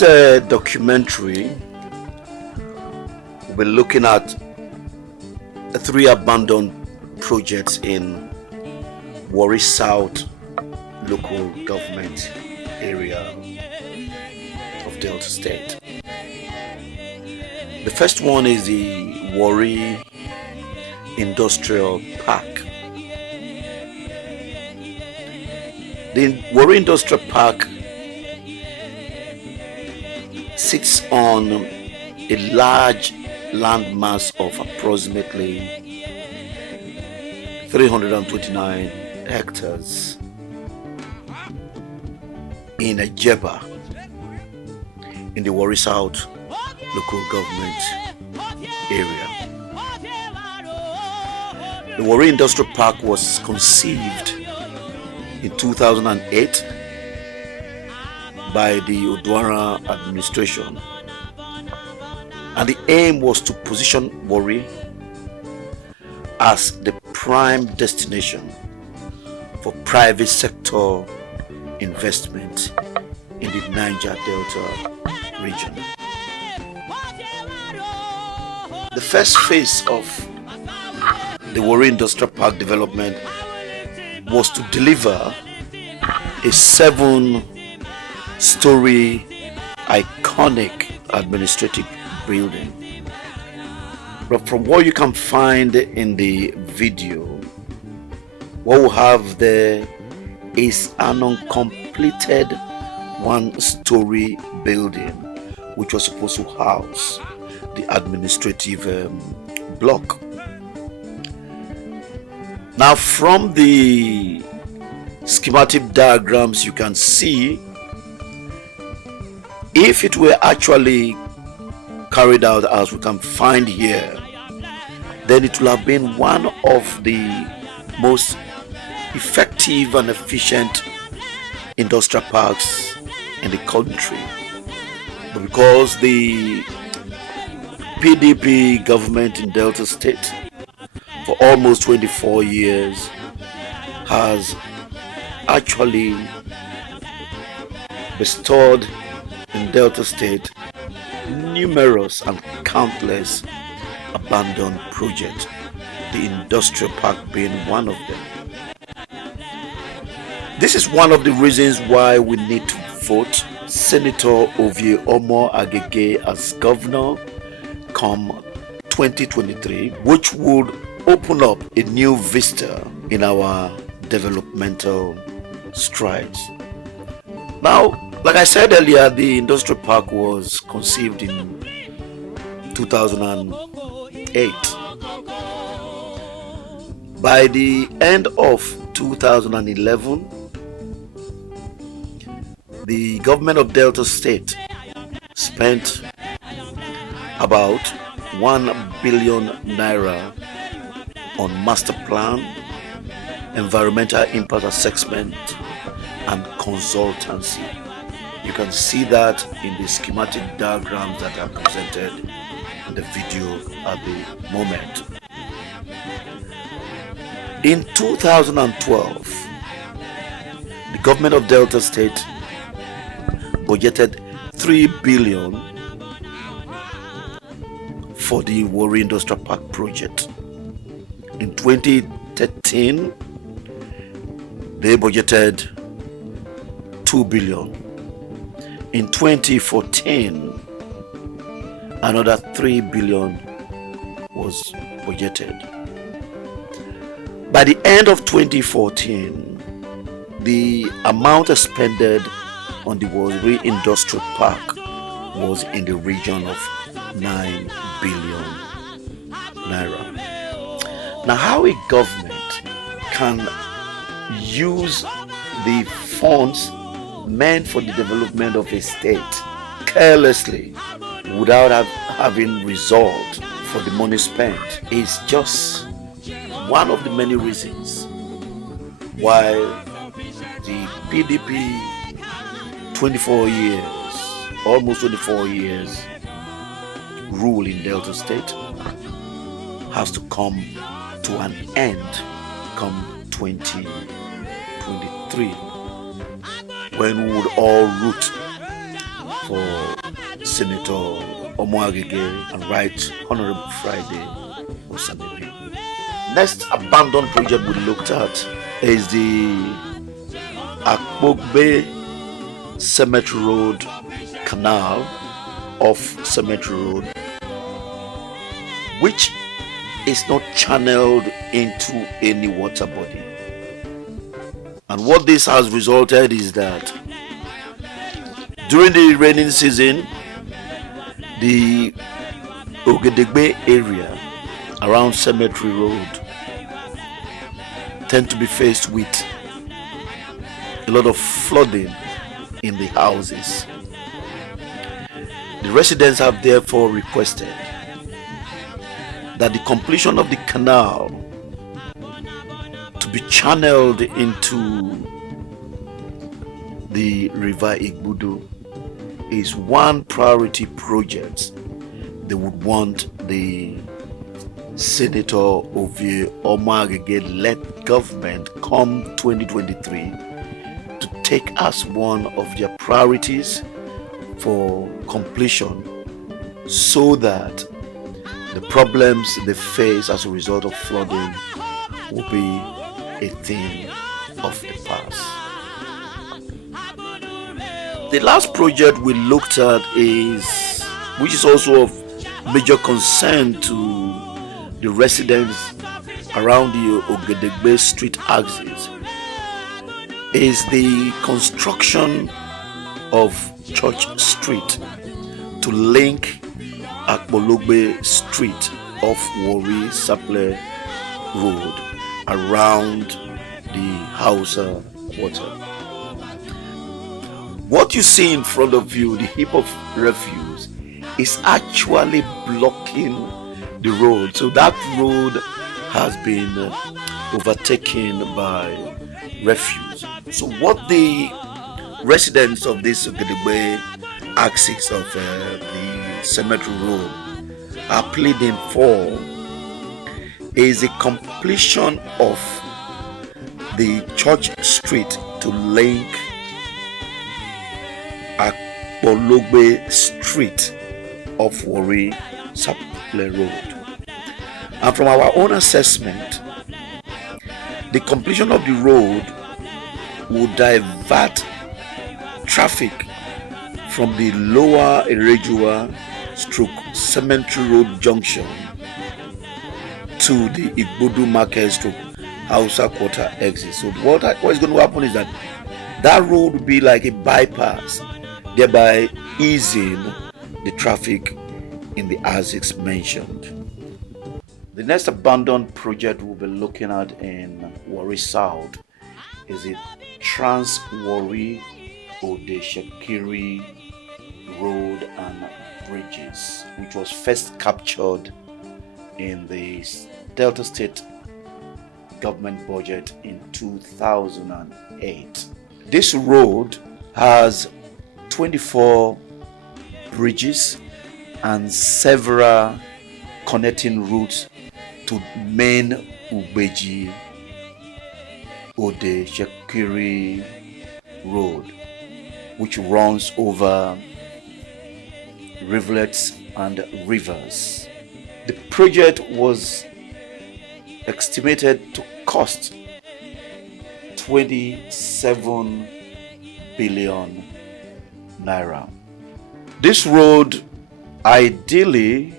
this documentary, we'll be looking at 3 abandoned projects in Warri South local government area of Delta State. The first one is the Warri Industrial Park. The Warri Industrial Park sits on a large landmass of approximately 329 hectares in Eweta in the Warri South local government area. The Warri Industrial Park was conceived in 2008 by the ODE-ITSEKIRI administration, and the aim was to position Warri as the prime destination for private sector investment in the Niger Delta region. The first phase of the Warri Industrial Park development was to deliver a 7-story iconic administrative building. But from what you can find in the video, what we have there is an uncompleted 1-story building which was supposed to house the administrative block. Now, from the schematic diagrams, you can see if it were actually carried out as we can find here, then it will have been one of the most effective and efficient industrial parks in the country. But because the PDP government in Delta State for almost 24 years has actually bestowed in Delta State numerous and countless abandoned projects, the industrial park being one of them. This is one of the reasons why we need to vote Senator Ovie Omo Agege as governor come 2023, which would open up a new vista in our developmental strides. Now, like I said earlier, the industrial park was conceived in 2008. By the end of 2011, the government of Delta State spent about 1 billion naira on master plan, environmental impact assessment, and consultancy. You can see that in the schematic diagrams that are presented in the video at the moment. In 2012, the government of Delta State budgeted 3 billion for the Warri Industrial Park project. In 2013, they budgeted 2 billion. In 2014, another 3 billion was budgeted. By the end of 2014, the amount expended on the Warri Industrial Park was in the region of 9 billion naira. Now, how a government can use the funds meant for the development of a state carelessly without having result for the money spent is just one of the many reasons why the PDP 24 years, almost 24 years rule in Delta State has to come to an end come 2023, when we would all root for Senator Omoagege and Right Honorable Friday Osamebe. Next abandoned project we looked at is the Akpologbe Cemetery Road Canal off Cemetery Road, which is not channeled into any water body. And what this has resulted is that during the rainy season, the Ogedegbe area around Cemetery Road tend to be faced with a lot of flooding in the houses. The residents have therefore requested that the completion of the canal to be channeled into the river Igbudu is one priority project they would want the Senator Ovie Omoagege-led government come 2023 to take as one of their priorities for completion, so that the problems they face as a result of flooding will be a thing of the past. The last project we looked at which is also of major concern to the residents around the Ogedegbe Street axis, is the construction of Church Street to link Akpologbe Street off Warri Supply Road around the Hausa Quarter. What you see in front of you, the heap of refuse, is actually blocking the road. So that road has been overtaken by refuse. So what the residents of this Ogedegbe axis of the Cemetery Road are pleading for is a completion of the Church Street to link Akpologbe Street of Warri Supply Road. And from our own assessment, the completion of the road will divert traffic from the lower Erejua / Cemetery Road junction to the Igbudu Market / Hausa Quarter exit. So what is going to happen is that road will be like a bypass, thereby easing the traffic in the axis mentioned. The next abandoned project we'll be looking at in Warri South is the TRANS-WARRI ODE-ITSEKIRI Road and Bridges, which was first captured in the Delta State government budget in 2008. This road has 24 bridges and several connecting routes to main Ubeji ODE-ITSEKIRI Road, which runs over rivulets and rivers. The project was estimated to cost 27 billion naira. This road ideally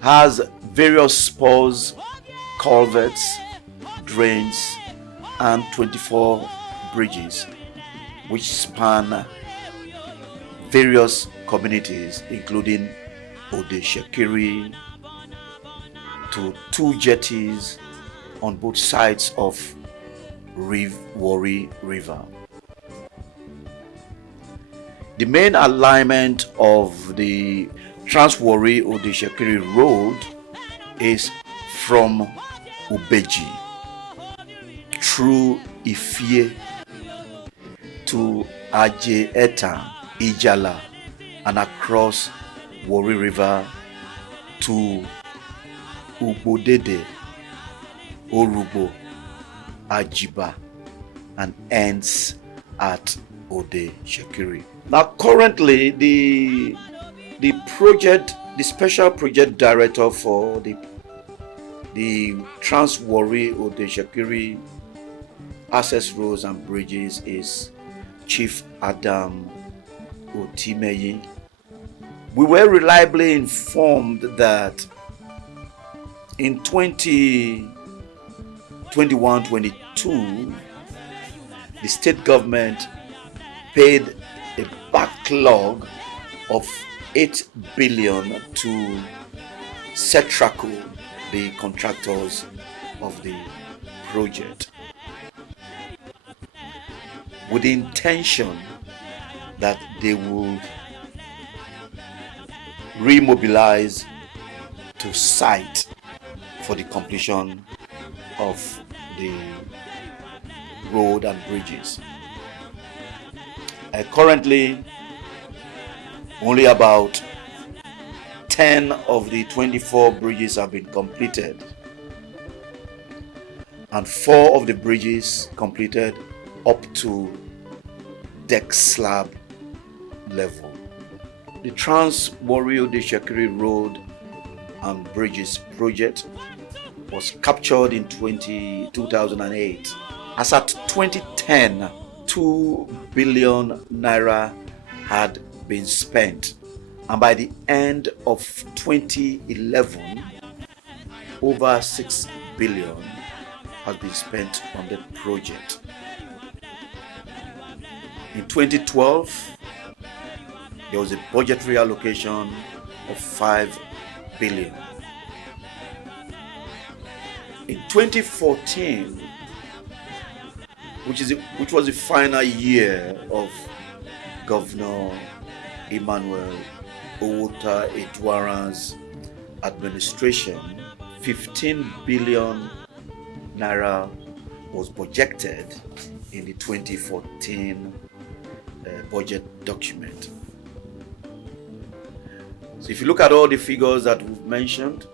has various spurs, culverts, drains, and 24 bridges which span various communities, including ODE-ITSEKIRI, to 2 jetties on both sides of Warri River. The main alignment of the TRANS-WARRI ODE-ITSEKIRI Road is from Ubeji through Ifie to Eweta, Ijala, and across Warri River to Ugbodede, Orubo, Ajiba, and ends at ODE-ITSEKIRI. Now, currently, the special project director for the TRANS-WARRI ODE-ITSEKIRI access roads and bridges is Chief Adam Otimeyi. We were reliably informed that in 2021-22, the state government paid a backlog of 8 billion to Setraco, the contractors of the project, with the intention that they would remobilize to site for the completion of the road and bridges. Currently, only about 10 of the 24 bridges have been completed, and 4 of the bridges completed up to deck slab level. The TRANS-WARRI ODE-ITSEKIRI Road and Bridges project was captured in 2008. As at 2010, 2 billion naira had been spent, and by the end of 2011, over 6 billion has been spent on the project. In 2012, there was a budgetary allocation of 5 billion. In 2014, which was the final year of Governor Emmanuel Eweta's administration, 15 billion naira was budgeted in the 2014 budget document. So if you look at all the figures that we've mentioned,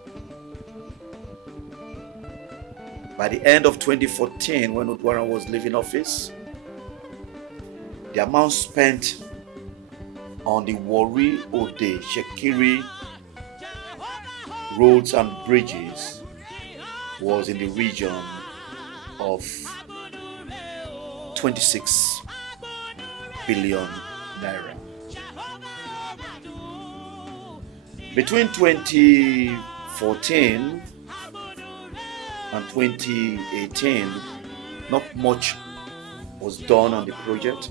by the end of 2014, when Eweta was leaving office, the amount spent on the Warri ODE-ITSEKIRI roads and bridges was in the region of 26 billion naira. Between 2014 and 2018, not much was done on the project,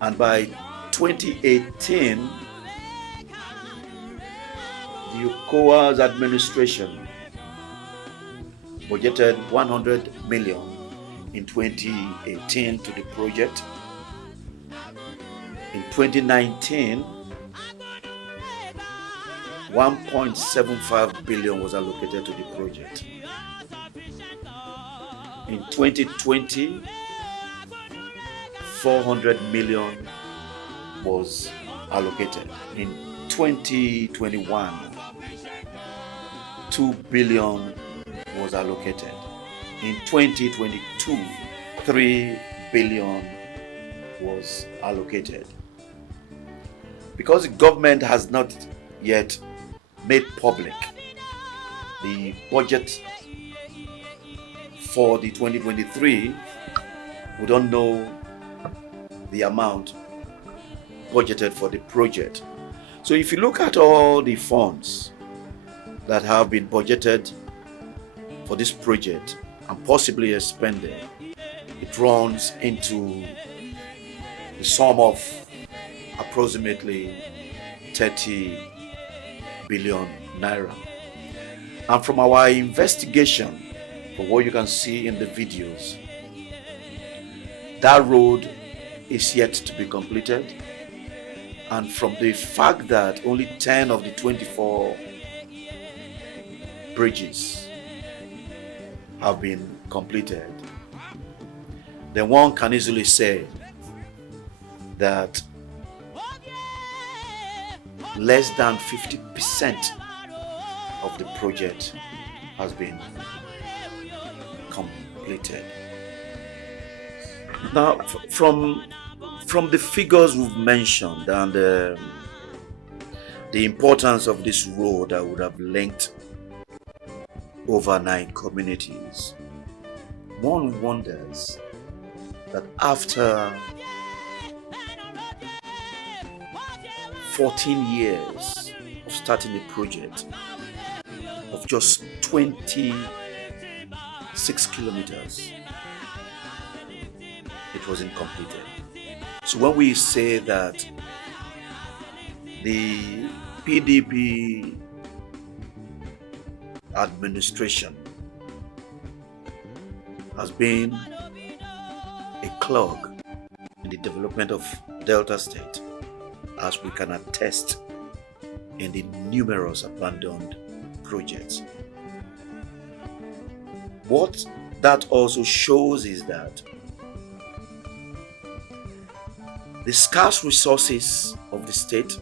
and by 2018, the Okowa's administration budgeted 100 million in 2018 to the project. In 2019, 1.75 billion was allocated to the project. In 2020, 400 million was allocated. In 2021, 2 billion was allocated. In 2022, 3 billion was allocated. Because the government has not yet made public the budget for the 2023, we don't know the amount budgeted for the project. So if you look at all the funds that have been budgeted for this project and possibly expended, it runs into the sum of approximately 30 billion naira. And from our investigation, from what you can see in the videos, that road is yet to be completed. And from the fact that only 10 of the 24 bridges have been completed, then one can easily say that less than 50% of the project has been completed. Now, from From the figures we've mentioned and the importance of this road that would have linked over 9 communities, one wonders that after 14 years of starting a project of just 26 kilometers, it wasn't completed. So when we say that the PDP administration has been a clog in the development of Delta State, as we can attest in the numerous abandoned projects. What that also shows is that the scarce resources of the state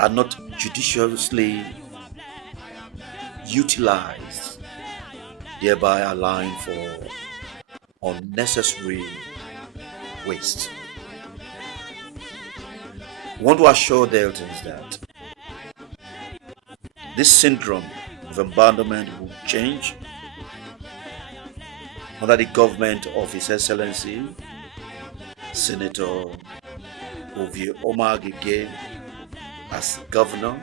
are not judiciously utilized, thereby allowing for unnecessary waste. We want to assure Deltans that this syndrome of abandonment will change under the government of His Excellency Senator ODE-ITSEKIRI as governor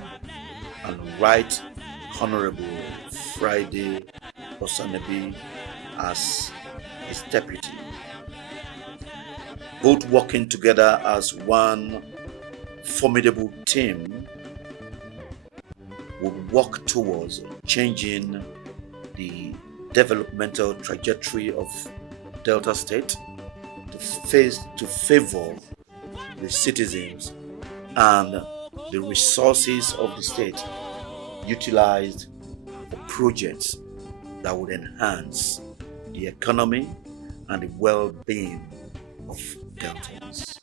and Right Honorable Friday Osanebi as his deputy, both working together as one formidable team, would work towards changing the developmental trajectory of Delta State to favor the citizens and the resources of the state utilized for projects that would enhance the economy and the well-being of Deltans.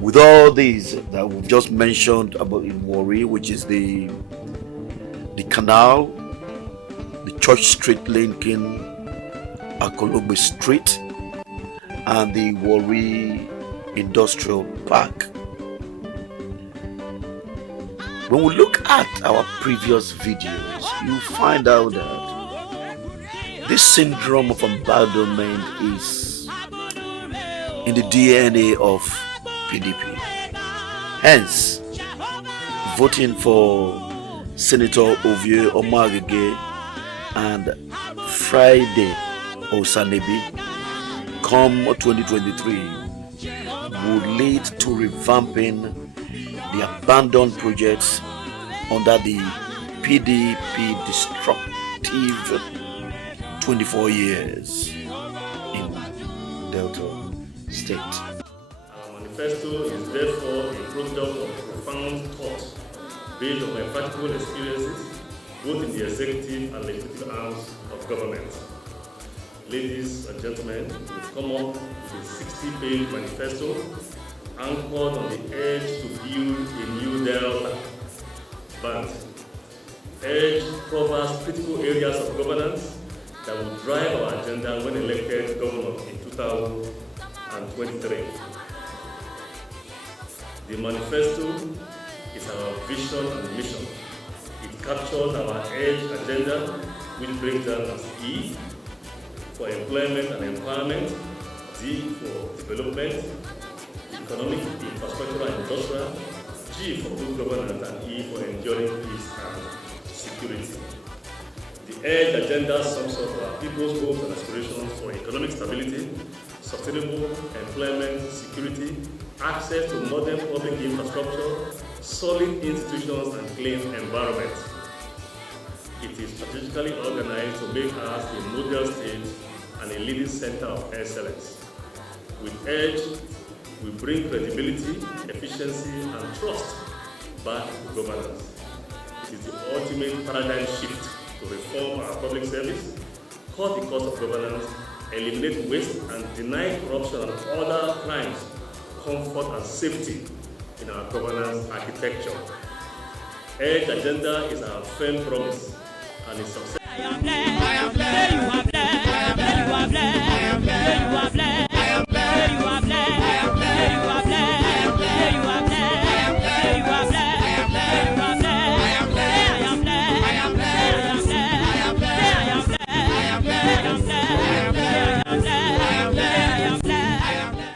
With all these that we've just mentioned about in Warri, which is the canal, the Church Street linking Akpologbe Street, and the Warri Industrial Park. When we look at our previous videos, you find out that this syndrome of abandonment is in the DNA of PDP. Hence, voting for Senator ODE-ITSEKIRI and Friday Osanebi come 2023 would lead to revamping the abandoned projects under the PDP destructive 24 years in Delta State. Our manifesto is therefore a product of profound thought based on my practical experiences both in the executive and legislative arms of government. Ladies and gentlemen, we've come up with a 60-page manifesto anchored on the edge to build a new Delta. But edge covers critical areas of governance that will drive our agenda when elected governor in 2023. The manifesto is our vision and mission. It captures our edge agenda, which breaks down as E for employment and empowerment, D for development, economic, infrastructural, and industrial, G for good governance, and E for enduring peace and security. The EDGE agenda sums up our people's hopes and aspirations for economic stability, sustainable employment, security, access to modern public infrastructure, solid institutions, and clean environment. It is strategically organized to make us a model state and a leading center of excellence. With EDGE, we bring credibility, efficiency, and trust back to governance. It is the ultimate paradigm shift to reform our public service, cut the cost of governance, eliminate waste, and deny corruption and other crimes, comfort and safety in our governance architecture. EDGE agenda is our firm promise and its success.